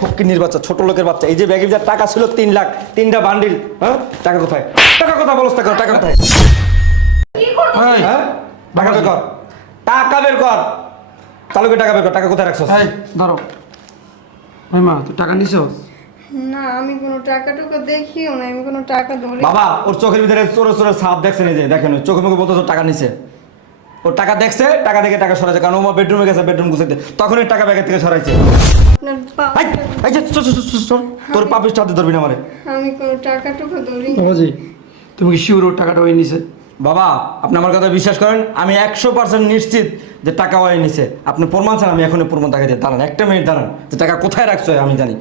ফকিনির বাচ্চা ছোট লোকের বাচ্চা। এই যে ব্যাগের যা টাকা ছিল তিন লাখ তিনটা বান্ডিল হ্যাঁ? টাকা কোথায়? টাকা বলস টাকা টাকা কোথায়? হ্যাঁ? টাকা বের কর। টাকা বের কর। চালুকে টাকা বের কর। টাকা কোথায় রাখছস? এই ধরো। মা তুই টাকা নিছ না আমি কোনো টাকা টুকা দেখিও না আমি কোনো টাকা ধরি বাবা ওর চোখের ভিতরে চোরে চোরে সাপ দেখছেন এই যে দেখেন চোখে মুখে বলতেছে টাকা নিছে। ওর টাকা দেখছে টাকা দেখে টাকা সরাইছে কারণ ও আমার বেডরুমে গেছে বেডরুম গুছাইতে। তখনই টাকা ব্যাগের থেকে সরাইছে। আপনার পা- এই, এই যে, চল, চল, চল, চল, চল। তোর পাপিস হাতে ধরবি না আমারে। আমি কোনো টাকা টুকা ধরি। বাবাজি তুমি কি শিওর ওর টাকাটা ওই নিছে? বাবা আপনি আমার কথা বিশ্বাস করেন আমি একশো পার্সেন্ট নিশ্চিত যে টাকা ওয়াই নিছে। আপনি প্রমাণ চান আমি এখনই প্রমাণ দেখাই দিয়ে দাঁড়ান একটা মিনিট দাঁড়ান যে টাকা কোথায় রাখছো আমি জানি।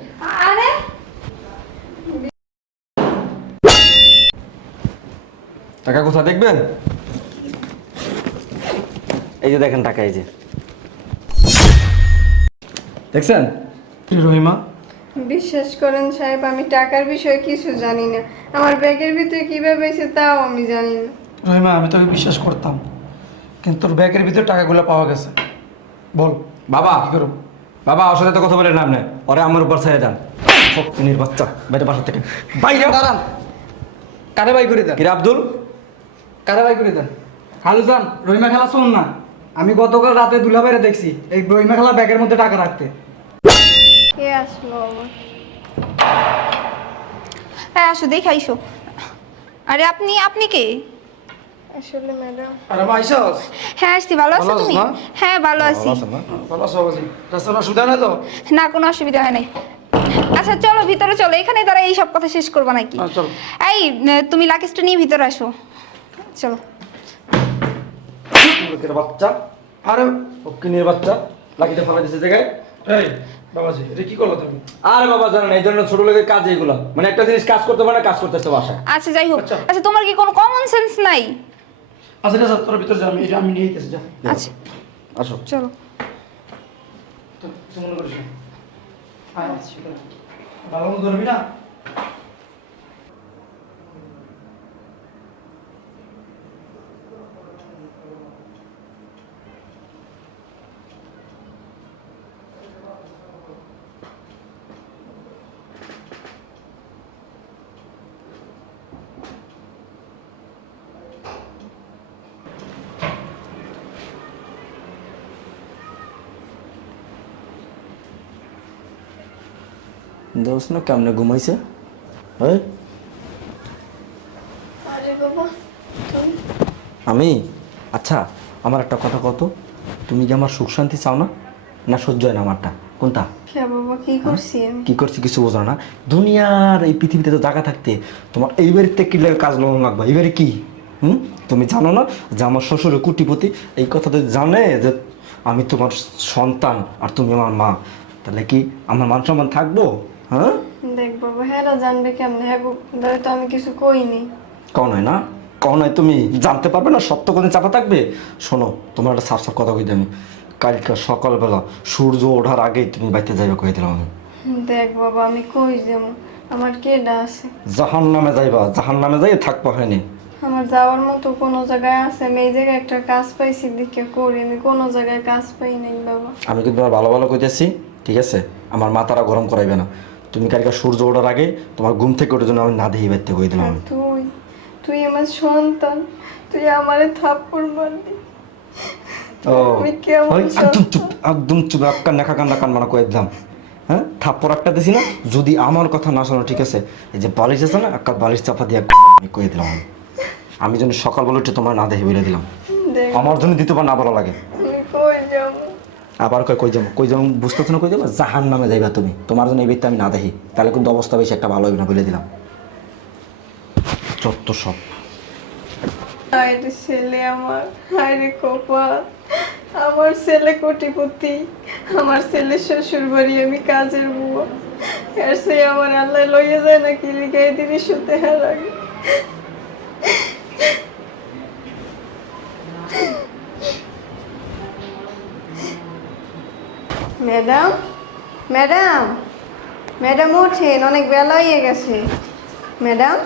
আরে! টাকা কোথায় দেখবেন? এই যে দেখেন টাকা এই যে। দেখছেন? রহিমা? বিশ্বাস করেন সাহেব আমি টাকার বিষয়ে কিছু জানি না। আমার ব্যাগের ভিতরে কীভাবে এসে তাও আমি জানি না। রহিমা আমি তোকে বিশ্বাস করতাম। কিন্তু তোর ব্যাগের ভিতরে টাকাগুলো পাওয়া গেছে। বল বাবা কি করব? বাবা ওর সাথে তো কথা বলে নাম নেই। ওরে আমার উপর ছেড়ে দেন। ফকিনির বাচ্চা বাইরে বাসা থেকে। বাইরে দাঁড়ান। কারে বাই করে দেন? কিরে আব্দুল? কারে বাই করে দেন? হালু যান রহিমা খেলা শোন না। আমি গতকাল রাতে দুলাবাইরে দেখছি এই রহিমা খেলা ব্যাগের মধ্যে টাকা রাখতে। কে আসলো হ্যাঁ আসো দেখাইছো আরে আপনি আপনি কে? আসলে ম্যাডাম। আরে আইসস হ্যাঁ আসছি। ভালো আছো তুমি? হ্যাঁ ভালো আছি। ভালো আছো বাবাজি? রাস্তার অসুবিধা নাই তো? না কোনো অসুবিধা হয় নাই। আচ্ছা চলো ভিতরে চলো। এখানে তারা এই সব কথা শেষ করবা নাকি? হ্যাঁ, চলো। এই তুমি লাকেজটা নিয়ে ভিতরে আসো। চলো। বাচ্চা আরে ফকিনির বাচ্চা লাকিতে ফেলা দিছে জায়গায়। এই বাবাজি এটা কি করল তুমি? আরে বাবা জানেন এই ধরনের ছোট লোকের কাজ এইগুলো। মানে একটা জিনিস কাজ করতে পারে কাজ করতে আসতে আচ্ছা যাই হোক। আচ্ছা। আচ্ছা তোমার কি কোনো কমন সেন্স নাই? আচ্ছা ঠিক তোর ভিতরে যা আমি এটা আমি নিয়ে যেতেছি যা। আচ্ছা। আসো। চলো। তো কিছু মনে করিস আয় ভালো মতো ধরবি না? দোষ না কেমনে ঘুমাইছে? হ্যাঁ আরে বাবা আমি? আচ্ছা আমার একটা কথা কত তুমি কি আমার সুখ শান্তি চাও না? না সহ্য হয় না আমারটা? কোনটা? কে বাবা কি করছি কি করছি কিছু বোঝো না। দুনিয়ার এই পৃথিবীতে তো জায়গা থাকতে তোমার এই বাড়িতে কি লাগে কাজ লোক লাগবে? এইবারে কি? হুম? তুমি জানো না যে আমার শ্বশুরের কুটিপতি এই কথা তো জানে যে আমি তোমার সন্তান আর তুমি আমার মা তাহলে কি আমার মান সম্মান থাকব? হ্যাঁ? দেখ বাবা হ্যাঁ জানবে কেমনে? হ্যাঁ ধরে তো আমি কিছু কইনি। কও নয় না? কও নয় তুমি জানতে পারবে না সত্য কোনদিন চাপা থাকবে? শোনো তোমার একটা সাফ সাফ কথা কই আমি। কালকে সকালবেলা সূর্য ওঠার আগেই তুমি বাইতে যাইবে কই দিলাম আমি। দেখ বাবা আমি কই যাব? আমার কেডা আছে জাহান নামে যাইবা জাহান নামে যাই থাকবা হয়নি? আমার যাওয়ার মতো কোনো জায়গায় আছে? আমি এই জায়গায় একটা কাজ পাইছি দেখে করি। আমি কোনো জায়গায় কাজ পাই নাই বাবা। আমি কিন্তু তোমার ভালো ভালো কইতেছি ঠিক আছে? আমার মাথাটা গরম করাইবে না। তুমি কালকে সূর্য ওঠার আগে তোমার ঘুম থেকে ওঠার জন্য আমি না দিয়ে বাইতে কই দিলাম। আমি তুই তুই আমার সন্তান তুই আমারে থাপ্পড় মারলি। ও একদম চুপ একদম চুপ একটা নেখা কান্দা কান মানা কয়ে দিলাম। হ্যাঁ? থাপ্পড় একটা দিছি না যদি আমার কথা না শোনো ঠিক আছে? এই যে বালিশ আছে না একটা বালিশ চাপা দিয়ে আমি কয়ে দিলাম। আমি আমি যেন সকালবেলা উঠে তোমার না দেখে বলে দিলাম। আমার জন্য দিতে পার না ভালো লাগে। আমি কই যাব? আবার কয়, কই যাব? কই যাব? বুঝতেছো না কই যাব? জাহান নামে যাইবা তুমি। তোমার জন্য এই ব্যক্তি আমি না দেখি। তাহলে কিন্তু অবস্থা বেশি একটা ভালো হবে না বলে দিলাম। চত্ব সব। হায়রে ছেলে আমার হায়রে কপাল। আমার ছেলে কোটিপতি। আমার ছেলে শ্বশুর বাড়ি আমি কাজের বুয়া। আর সে আমার আল্লাহ লইয়ে যায় নাকি? লিগাই দিনই শুতে হার ম্যাডাম? ম্যাডাম? ম্যাডাম ওঠেন অনেক বেলা হয়ে গেছে। ম্যাডাম?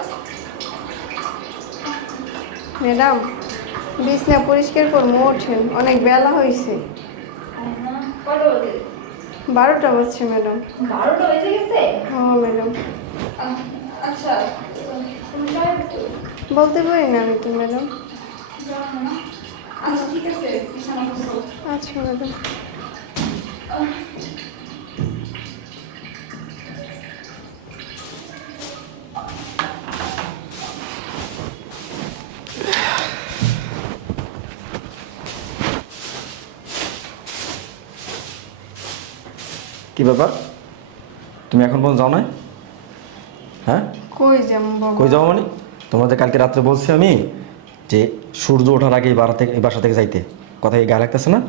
ম্যাডাম বিছনা পরিষ্কার করব ওঠেন অনেক বেলা হয়েছে। বারোটা বাজছে ম্যাডাম। বারোটা বেজে গেছে? হ্যাঁ ম্যাডাম। আচ্ছা বলতে পারি না আমি তো ম্যাডাম। আচ্ছা ঠিক আছে আচ্ছা ম্যাডাম। কি ব্যাপার? তুমি এখন পর্যন্ত যাও নাই? হ্যাঁ? কই যাব কই যাও মানে? তোমাদের কালকে রাত্রে বলছি আমি যে সূর্য ওঠার আগে এই বাড়া থেকে এই বাসা থেকে যাইতে। কথা গায়ে লাগতেছে না?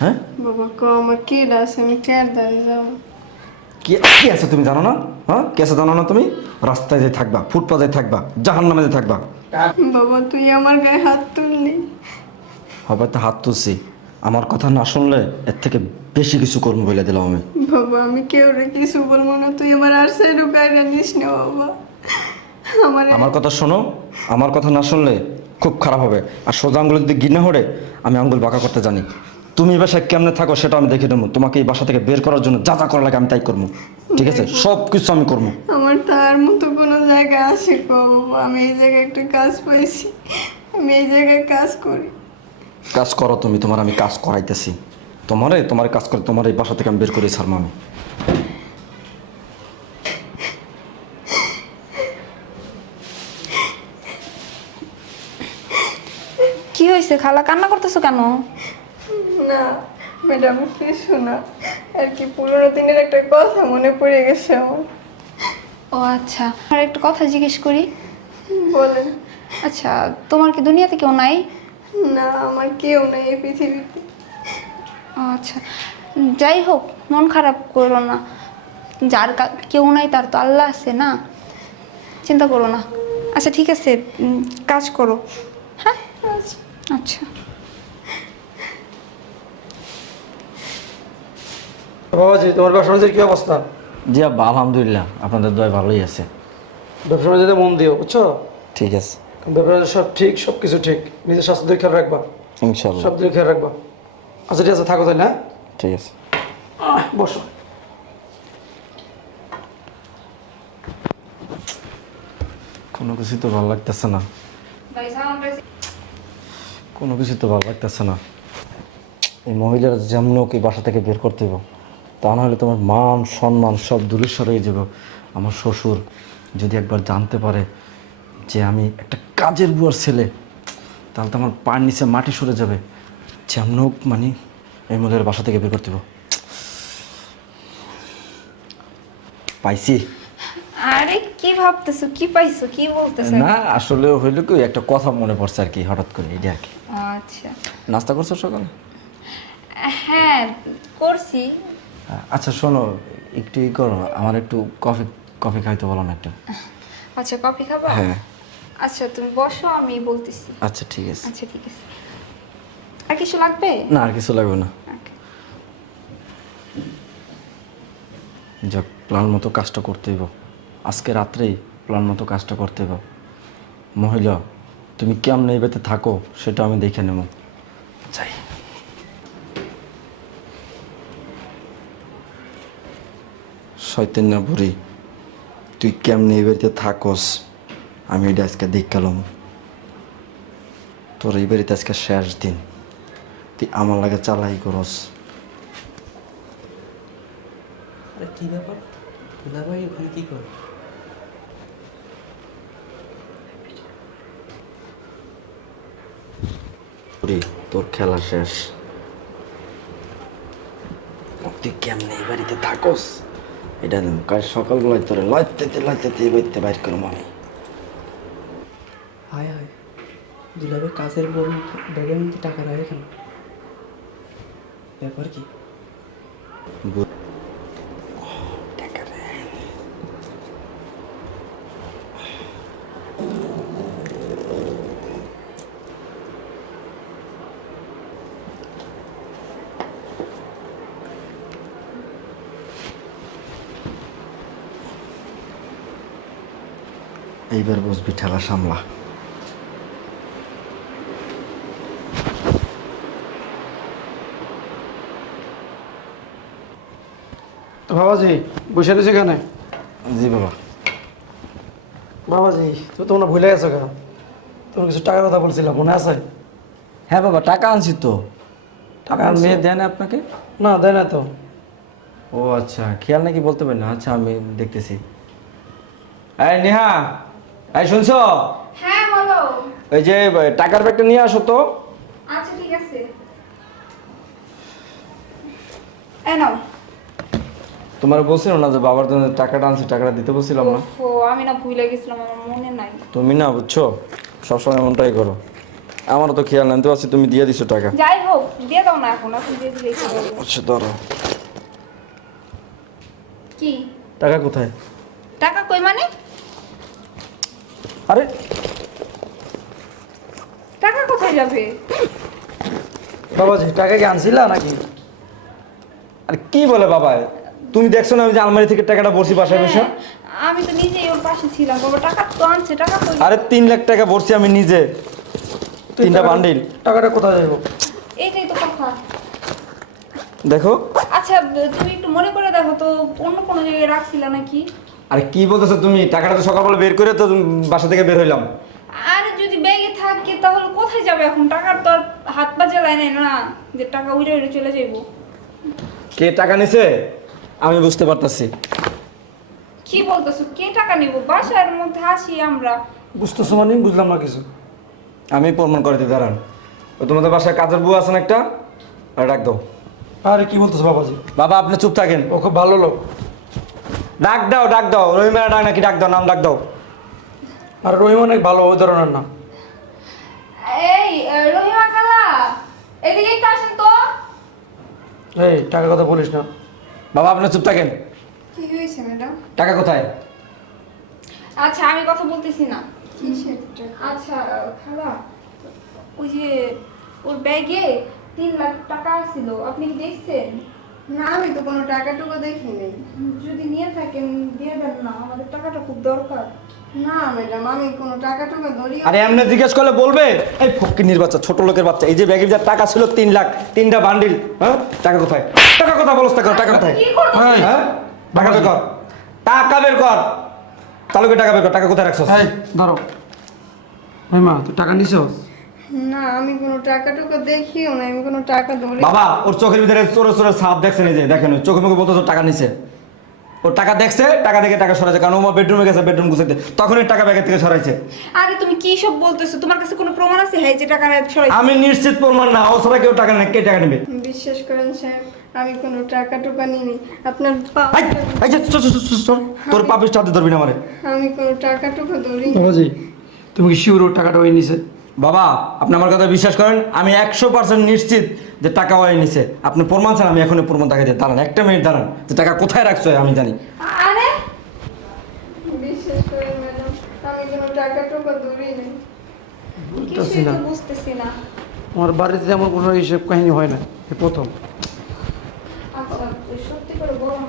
হ্যাঁ? বাবা ক আমার কে আছে আমি কে দাঁড়িয়ে যাব কি কি আছে তুমি জানো না? হ্যাঁ? কি আছে জানো না তুমি? রাস্তায় যে থাকবা ফুটপাতে থাকবা জাহান যে থাকবা। বাবা তুই আমার গায়ে হাত তুললি। হবে তো হাত তুলছি। আমার কথা না শুনলে এর থেকে বেশি কিছু করব বলে দিলাম আমি। বাবা আমি কেউ রে কিছু বলব না। তুই আমার আর সাইড নিস না বাবা। আমার আমার কথা শোনো। আমার কথা না শুনলে খুব খারাপ হবে। আর সোজা আঙ্গুল যদি গিনে হরে আমি আঙ্গুল বাঁকা করতে জানি। তুমি এই বাসায় কেমনে থাকো সেটা আমি দেখে নেব। তোমাকে এই বাসা থেকে বের করার জন্য যা যা করা লাগে আমি তাই করব। ঠিক আছে? সব কিছু আমি করব। আমার তার মতো কোনো জায়গা আছে গো। আমি এই জায়গায় একটা কাজ পাইছি। আমি এই জায়গায় কাজ করি। কাজ করো তুমি তোমার আমি কাজ করাইতেছি। তোমারে তোমার কাজ করে তোমার এই বাসা থেকে আমি বের করে ছাড়বো আমি। কি হয়েছে খালা? কান্না করতেছো কেন? না ম্যাডাম কিছু না। আর কি পুরোনো দিনের একটা কথা মনে পড়ে গেছে আমার। ও আচ্ছা আর একটা কথা জিজ্ঞেস করি। বলেন। আচ্ছা তোমার কি দুনিয়াতে কেউ নাই? না আমার কেউ নেই এই পৃথিবীতে। ও আচ্ছা যাই হোক মন খারাপ করো না। যার কেউ নাই তার তো আল্লাহ আছে না। চিন্তা করো না। আচ্ছা ঠিক আছে কাজ করো। হ্যাঁ? আচ্ছা। বাবাজি তোমার ব্যবসা বাণিজ্যের কি অবস্থা? জি আব্বা আলহামদুলিল্লাহ আপনাদের দয় ভালোই আছে। ব্যবসা বাণিজ্যতে মন দিও বুঝছ? ঠিক আছে। ব্যবসা বাণিজ্য সব ঠিক সব কিছু ঠিক। নিজের স্বাস্থ্য খেয়াল রাখবা। ইনশাল্লাহ সব দিকে খেয়াল রাখবা। আচ্ছা ঠিক আছে থাকো তাই না ঠিক আছে। বসো। কোনো কিছু তো ভালো লাগতেছে না। কোনো কিছু তো ভালো লাগতেছে না। এই মহিলার যেমন কি বাসা থেকে বের করতে হবে তা না হলে তোমার মান সম্মান সব দূরে সরে যাব। আমার শ্বশুর যদি একবার জানতে পারে যে আমি একটা কাজের বুয়ার ছেলে তাহলে তো আমার পায়ের নিচে মাটি সরে যাবে। যেমন হোক মানে এই মহিলার বাসা থেকে বের করতে পাইছি। আরে কি ভাবতেছো? কি পাইছো? কি বলতেছো? না আসলে হইল কি একটা কথা মনে পড়ছে আর কি হঠাৎ করে এটা আর কি। আচ্ছা। নাস্তা করছ সকালে? হ্যাঁ করছি। আচ্ছা শোনো একটু ই করো আমার একটু কফি কফি খাইতে বলো না একটু। আচ্ছা কফি খাবা? হ্যাঁ। আচ্ছা তুমি বসো আমি বলতেছি। আচ্ছা ঠিক আছে। আচ্ছা ঠিক আছে। আর কিছু লাগবে? না আর কিছু লাগবে না. যাক প্ল্যান মতো কাজটা করতে হইব। আজকে রাত্রেই প্ল্যান মতো কাজটা করতে হইব। মহিলা তুমি কেমন এই বেতে থাকো সেটা আমি দেখে নেব। যাই। শয়তান্না বুড়ি তুই কেমনে এই বাড়িতে থাকস? আমি এটা আজকে দেখালাম তোর এই বাড়িতে আজকে শেষ দিন। তুই আমার লাগে চালাই করস। আরে কি ব্যাপার? ভাই ওখানে কি করে? বুড়ি তোর খেলা শেষ। তুই কেমনে এই বাড়িতে থাকস? এটা কাজ কাল সকালবেলায় তোরে লাইতে লাইতে বইতে বাইর করব আমি। হায় হায় দুলা কাজের বড় ব্যাগের মধ্যে টাকা রাখে কেন? ব্যাপার কি? এইবার বসবি ঠেলা সামলা। বাবাজি বসে রয়েছে কেন জি বাবা। বাবাজি তুমি তোমরা ভুলে গেছো কেন? কিছু টাকার কথা বলছিলাম মনে আছে? হ্যাঁ বাবা টাকা আনছি তো। টাকা? মেয়ে দেয় না আপনাকে? না দেয় না তো। ও আচ্ছা খেয়াল নাকি বলতে পারেন না? আচ্ছা আমি দেখতেছি। এই নেহা এই শুনছো? হ্যাঁ বলো। এই যে টাকার ব্যাগটা নিয়ে আসো তো। আচ্ছা ঠিক আছে। তোমার বলছিলাম না যে বাবার জন্য টাকাটা আনছি টাকাটা দিতে বলছিলাম না। ও আমি না ভুলে গেছিলাম আমার মনে নাই। তুমি না বুঝছ? সবসময় এমনটাই করো। আমারও তো খেয়াল আনতে পারছি তুমি দিয়ে দিছো টাকা। যাই হোক দিয়ে দাও না এখন এখন দিয়ে। আচ্ছা ধরো। কি? টাকা কোথায়? টাকা কই মানে? আরে। টাকা কোথায় যাবে? বাবাজি টাকা কি আনছিলা নাকি? আরে কি বলে বাবা? তুমি দেখছ না আমি যে আলমারি থেকে টাকাটা বসি বাসায় বসে? হ্যাঁ, আমি তো নিজেই ওর পাশে ছিলাম বাবা টাকা তো আনছে টাকা কই? আরে তিন লাখ টাকা ভরছি আমি নিজে। তুই তিনটা টাকাটা- বান্ডিল টাকাটা কোথায় যাব এইটাই তো কথা। দেখো। আচ্ছা তুমি একটু মনে করে দেখো তো অন্য কোনো জায়গায় রাখছিলা নাকি? আরে কি বলতেছো তুমি? টাকাটা তো সকালবেলা বের করে তো বাসা থেকে বের হইলাম। আরে যদি ব্যাগে থাকে তাহলে কোথায় যাবে এখন? টাকার তো আর হাত পা জ্বালায় নাই না যে টাকা উড়ে উড়ে চলে যাইবো। কে টাকা নিছে? আমি বুঝতে পারতাছি। কি বলতেছো? কে টাকা নিব? বাসার মধ্যে আসি আমরা। বুঝতেছো মানে? বুঝলাম না কিছু। আমি প্রমাণ করে দিই দাঁড়ান। ও তোমাদের বাসায় কাজের বউ আছে না একটা? আর ডাক দাও। আরে কি বলতেছো বাবাজি? বাবা আপনি চুপ থাকেন। ও খুব ভালো লোক। ডাক দাও ডাক দাও। রহিমারা ডাক নাকি ডাক দাও নাম ডাক দাও। আর রহিম অনেক ভালো ওই ধরনের না এই রহিমা খালা এদিকে একটু আসেন তো। এই টাকার কথা বলিস না। বাবা আপনি চুপ থাকেন। কি হয়েছে ম্যাডাম? টাকা কোথায়? আচ্ছা আমি কথা বলতেছি না। কিসের? আচ্ছা খালা ওই যে ওর ব্যাগে তিন লাখ টাকা ছিল আপনি কি দেখছেন? না আমি তো কোনো টাকা টুকু দেখিনি। যদি নিয়ে থাকেন দিয়ে দেন না আমাদের টাকাটা খুব দরকার। না ম্যাডাম আমি কোনো টাকা টুকু ধরি আরে এমনি জিজ্ঞেস করলে বলবে? এই বাচ্চা ছোট লোকের বাচ্চা এই যে ব্যাগের যা টাকা ছিল তিন লাখ তিনটা বান্ডিল হ্যাঁ? টাকা কোথায়? টাকা কোথায় টাকা টাকা কোথায়? কি হ্যাঁ টাকা বের কর। টাকা বের কর। তালুকে টাকা বের কর টাকা কোথায় রাখছস? এই ধরো। তুই টাকা নিছো না আমি কোনো টাকা টুকু দেখিও না আমি কোনো টাকা ধরি বাবা ওর চোখের ভিতরে চোরে চোরে সাপ দেখছেন এই যে দেখেন চোখে মুখে বলতেছে টাকা নিছে। ওর টাকা দেখছে টাকা দেখে টাকা সরাইছে কারণ ও বেডরুমে গেছে বেডরুম গুছাইতে। তখনই টাকা ব্যাগের থেকে সরাইছে। আরে তুমি কি সব বলতেছো? তোমার কাছে কোনো প্রমাণ আছে? হ্যাঁ যে টাকা সরাই আমি নিশ্চিত প্রমাণ না ও ছাড়া কেউ টাকা নেই কে টাকা নেবে? বিশ্বাস করেন সাহেব আমি কোনো টাকা টুকা নিইনি। আপনার পা- আই, আই, চল, চল, চল, চল, চল। তোর পাপিস হাতে ধরবি না আমারে। আমি কোনো টাকা টুকু ধরি বাবাজি তুমি কি শিওর ওর টাকাটা ওই নিছে? বাবা আপনি আমার কথা বিশ্বাস করেন? আমি একশো পার্সেন্ট নিশ্চিত যে টাকা ওয়াই নিছে। আপনি প্রমাণ চান আমি এখনই প্রমাণ দেখাই দিই দাঁড়ান। একটা মিনিট দাঁড়ান যে টাকা কোথায় রাখছো আমি জানি। আরে! বিশ্বাস করেন ম্যাডাম আমি কোনো টাকা টুকু ধরি নাই। বুঝতেছি না। বুঝতেছি না। আমার বাড়িতে এমন কোনো হিসেব কাহিনী হয় না এই প্রথম। আচ্ছা সত্যি করে বলো না।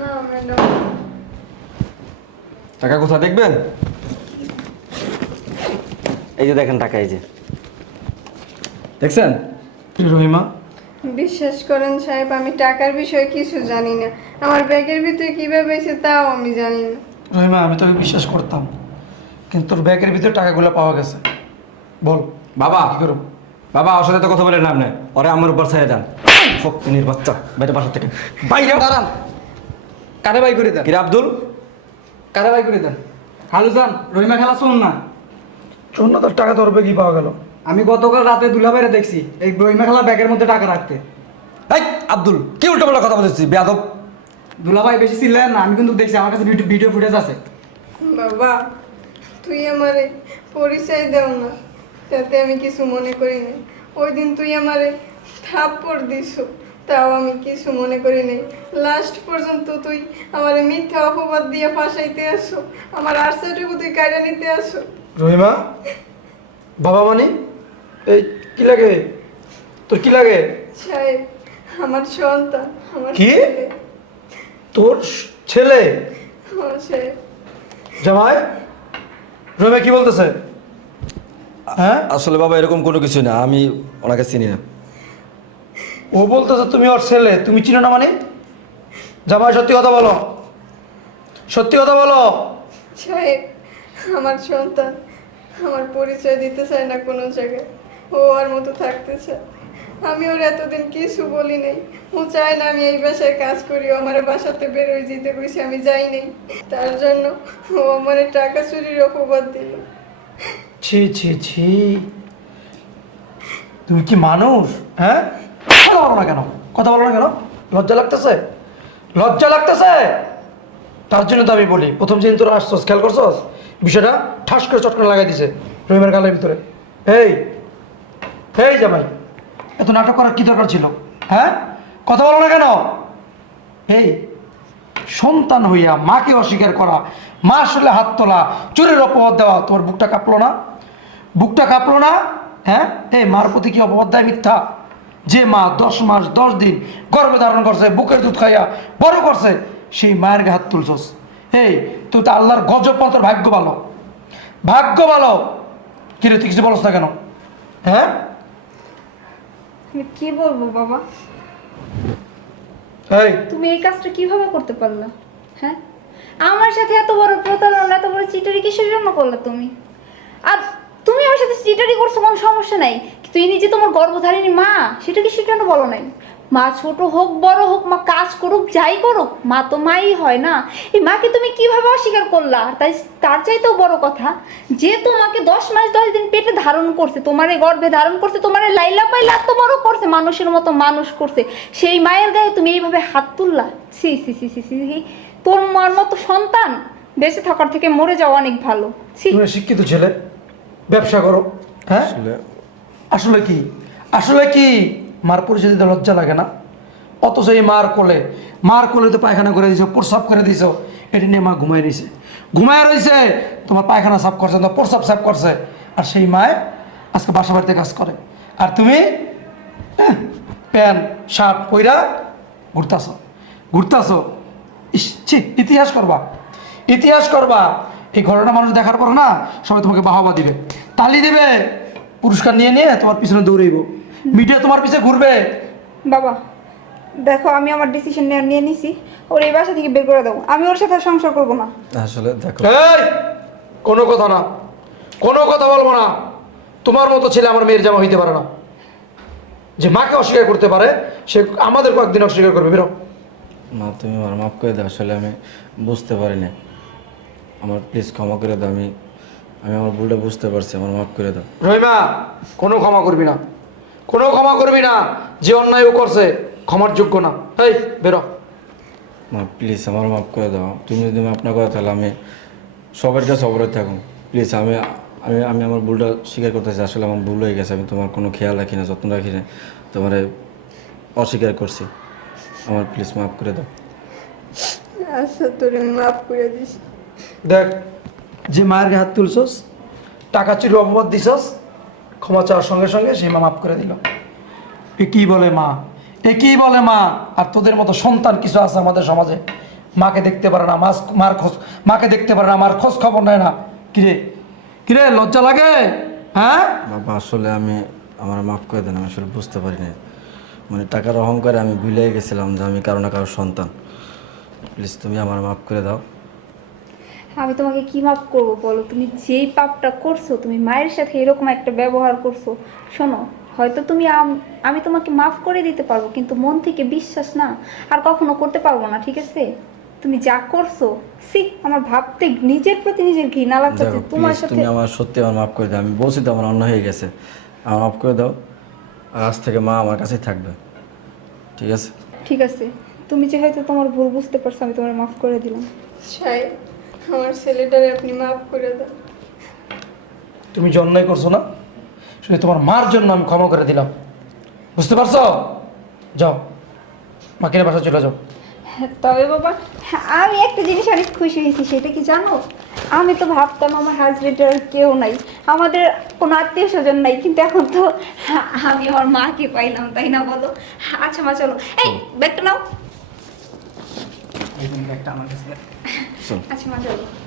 না ম্যাডাম। টাকা কোথায় দেখবেন? এই যে দেখেন টাকা এই যে। দেখছেন? রহিমা। বিশ্বাস করেন সাহেব আমি টাকার বিষয়ে কিছু জানি না। আমার ব্যাগের ভিতরে কীভাবে এসে তাও আমি জানি না। রহিমা আমি তোকে বিশ্বাস করতাম কিন্তু তোর ব্যাগের ভিতরে টাকাগুলো পাওয়া গেছে। বল বাবা। কি করব? বাবা ওর সাথে তো কথা বলে নাম নেই। ওরে আমার উপর ছেড়ে দেন। ফকিনির বাচ্চা বাইরে বাসা থেকে। বাইরে দাঁড়ান। কারে বাই করে দেন? কিরে আব্দুল? কারে বাই করে দেন? হালু যান রহিমা খেলা শুনুন না। শোন না তোর টাকা তোর ব্যাগই পাওয়া গেল? আমি গতকাল রাতে দুলাবাইরে দেখছি এই রহিমা খেলা ব্যাগের মধ্যে টাকা রাখতে। এই আব্দুল কি উল্টো পাল্টা কথা বলছিস বেয়াদব। দুলাভাই বেশি ছিলেন না আমি কিন্তু দেখছি আমার কাছে ভিডিও ভিডিও ফুটেজ আছে। বাবা তুই আমারে পরিচয় দেও না তাতে আমি কিছু মনে করি না ওই দিন তুই আমারে থাপ্পড় দিস তাও আমি কিছু মনে করি নাই। লাস্ট পর্যন্ত তুই আমারে মিথ্যা অপবাদ দিয়ে ফাঁসাইতে আসো আমার আরসাটুকু তুই কায়রা নিতে আসো। রহিমা? বাবা মানে? এই কি লাগে? তোর কি লাগে? সাহেব আমার সন্তান আমার কি? ছেলে, তোর ছেলে? আমার সাহেব জামাই? রহিমা কি বলতেছে? হ্যাঁ? আসলে বাবা এরকম কোনো কিছু না। আমি ওনাকে চিনি না। ও বলতেছে তুমি ওর ছেলে। তুমি চিনো না মানে? জামাই সত্যি কথা বলো। সত্যি কথা বলো। সাহেব আমার সন্তান আমার পরিচয় দিতে চায় না কোনো জায়গায়। ও আর মতো থাকতে চায় আমি ওর এতদিন কিছু বলি নাই ও চায় না আমি এই বাসায় কাজ করি আমার বাসাতে বেরোয় যেতে কইছে, আমি যাই নাই। তার জন্য ও আমার টাকা চুরির অপবাদ দিল। ছি ছি ছি। তুমি কি মানুষ হ্যাঁ? কথা বলো না কেন, কথা বলো না কেন। লজ্জা লাগতেছে? লজ্জা লাগতেছে? তার জন্য তো আমি বলি, প্রথম যেদিন তোরা আসছস, খেয়াল করছস? বিষয়টা ঠাস করে চটকানা লাগাই দিছে, রহিমের গালের ভিতরে। এই এই জামাই, এত নাটক করার কি দরকার ছিল? হ্যাঁ? কথা বলো না কেন? এই সন্তান হইয়া মাকে অস্বীকার করা, মা আসলে হাত তোলা, চোরের অপবাদ দেওয়া, তোমার বুকটা কাঁপলো না? বুকটা কাঁপলো না? হ্যাঁ? এই মার প্রতি কি অপবাদ দেয় মিথ্যা? যে মা দশ মাস, দশ দিন গর্ভে ধারণ করছে, বুকের দুধ খাইয়া, বড় করছে সেই মায়ের গায়ে হাত তুলছস। এই তুই তো আল্লাহর গজব পাল তোর ভাগ্য ভালো। ভাগ্য ভালো। কিরে তুই কিছু বলস না কেন? হ্যাঁ? কি বলব বাবা? এই তুমি এই কাজটা কীভাবে করতে পারলা? হ্যাঁ? আমার সাথে এত বড় প্রতারণা এত বড় চিটারি কিসের জন্য করলে তুমি? আর তুমি আমার সাথে চিটারি করছ কোনো সমস্যা নাই। তুই নিজে তোমার গর্ভধারিণী মা সেটা কিসের জন্য বলো নাই? মা ছোট হোক বড় হোক মা কাজ করুক যাই করুক মা তো মাই হয় না। এই মাকে তুমি কীভাবে অস্বীকার করলা? আর তাই তার চাইতেও বড় কথা যে তোমাকে দশ মাস দশ দিন পেটে ধারণ করছে তোমার এই গর্ভে ধারণ করছে তোমার এই লাইলা পাইলা তো বড় করছে মানুষের মতো মানুষ করছে সেই মায়ের গায়ে তুমি এইভাবে হাত তুললা? সি সি সি সি সি সি। তোর মার মতো সন্তান বেঁচে থাকার থেকে মরে যাওয়া অনেক ভালো। ছি। তুমি শিক্ষিত ছেলে ব্যবসা করো হ্যাঁ? আসলে আসলে কি? আসলে কি? মার পরিচয় দিতে লজ্জা লাগে না? অথচ এই মার কোলে মার কোলে তো পায়খানা করে দিছো প্রসাব করে দিছো। এটি নিয়ে মা ঘুমাই রয়েছে ঘুমায় রয়েছে তোমার পায়খানা সাফ করছে তোমার প্রসাব সাফ করছে। আর সেই মায় আজকে বাসা বাড়িতে কাজ করে। আর তুমি হ্যাঁ, প্যান্ট শার্ট পইরা ঘুরতাছ। ঘুরতাছ? ছি ইতিহাস করবা। ইতিহাস করবা। এই ঘটনা মানুষ দেখার পর না সবাই তোমাকে বাহবা দিবে। তালি দিবে পুরস্কার নিয়ে নিয়ে তোমার পিছনে দৌড়াইব। মিডিয়া তোমার পিছে ঘুরবে। বাবা দেখো আমি আমার ডিসিশন নিয়ে নিছি। ওর এই বাসা থেকে বের করে দেবো আমি ওর সাথে সংসার করব না। আসলে দেখো। এই কোনো কথা না। কোনো কথা বলব না। তোমার মতো ছেলে আমার মেয়ের জামা হইতে পারে না। যে মাকে অস্বীকার করতে পারে সে আমাদের কয়েকদিন অস্বীকার করবে। বেরো। মা তুমি আমার মাফ করে দাও। আসলে আমি বুঝতে পারিনি আমার প্লিজ ক্ষমা করে দাও। আমি আমি আমার ভুলটা বুঝতে পারছি। আমার মাফ করে দাও। রহিমা কোনো ক্ষমা করবি না। কোনো ক্ষমা করবি না যে অন্যায় ও করছে ক্ষমার যোগ্য না। এই বেরো। মা প্লিজ আমার মাফ করে দাও। তুমি যদি মাফ না করো তাহলে আমি সবার কাছে অবরোধ থাকুন। প্লিজ আমি আমি আমি আমার ভুলটা স্বীকার করতেছি। আসলে আমার ভুল হয়ে গেছে। আমি তোমার কোনো খেয়াল রাখি না যত্ন রাখি না। তোমারে অস্বীকার করছি। আমার প্লিজ মাফ করে দাও। আচ্ছা তোর মাফ করে দিস দেখ যে মায়ের হাত তুলছস টাকা চুরি অপবাদ দিছস ক্ষমা চাওয়ার সঙ্গে সঙ্গে সেই মা মাফ করে দিল। এ বলে মা এ বলে মা, আর তোদের মতো সন্তান কিছু আছে আমাদের সমাজে। মাকে দেখতে পারে না মার খোঁজ মাকে দেখতে পারে না, মার খোঁজ খবর নেয় না। কিরে? কিরে, লজ্জা লাগে? হ্যাঁ? বাবা, আসলে আমি আমার মাফ করে দেন, আমি আসলে বুঝতে পারিনি। মানে টাকার অহংকারে আমি ভুলে গেছিলাম যে আমি কারও না কারও সন্তান। প্লিজ তুমি আমার মাফ করে দাও। আমি তোমাকে কি মাপ করব বলো? তুমি যেই পাপটা করছ তুমি মায়ের সাথে এরকম একটা ব্যবহার করছ শোনো হয়তো তুমি আমি তোমাকে মাফ করে দিতে পারব কিন্তু মন থেকে বিশ্বাস না আর কখনো করতে পারব না ঠিক আছে? তুমি যা করছ সি আমার ভাবতে নিজের প্রতি নিজের ঘৃণা লাগছে তোমার সাথে তুমি আমার সত্যি আমার মাফ করে দাও। আমি বলছি তো আমার অন্য হয়ে গেছে। আমার মাফ করে দাও আর আজ থেকে মা আমার কাছেই থাকবে। ঠিক আছে? ঠিক আছে। তুমি যে হয়তো তোমার ভুল বুঝতে পারছ আমি তোমার মাফ করে দিলাম। সাহেব আমার ছেলেটারে আপনি মাফ করে দেন। তুমি যে অন্যায় করছ না? শুধু তোমার মার জন্য আমি ক্ষমা করে দিলাম। বুঝতে পারছ? যাও। মাকে বাসা চলে যাও। তবে বাবা আমি একটা জিনিস অনেক খুশি হয়েছি সেটা কি জানো? আমি তো ভাবতাম আমার হাজবেন্ডের আর কেউ নাই আমাদের কোনো আত্মীয় স্বজন নাই কিন্তু এখন তো আমি আমার মাকে পাইলাম তাই না বলো? আচ্ছা মা চলো। এই ব্যাগটা নাও। একটা আমার কাছে চল আচ্ছা মা চলো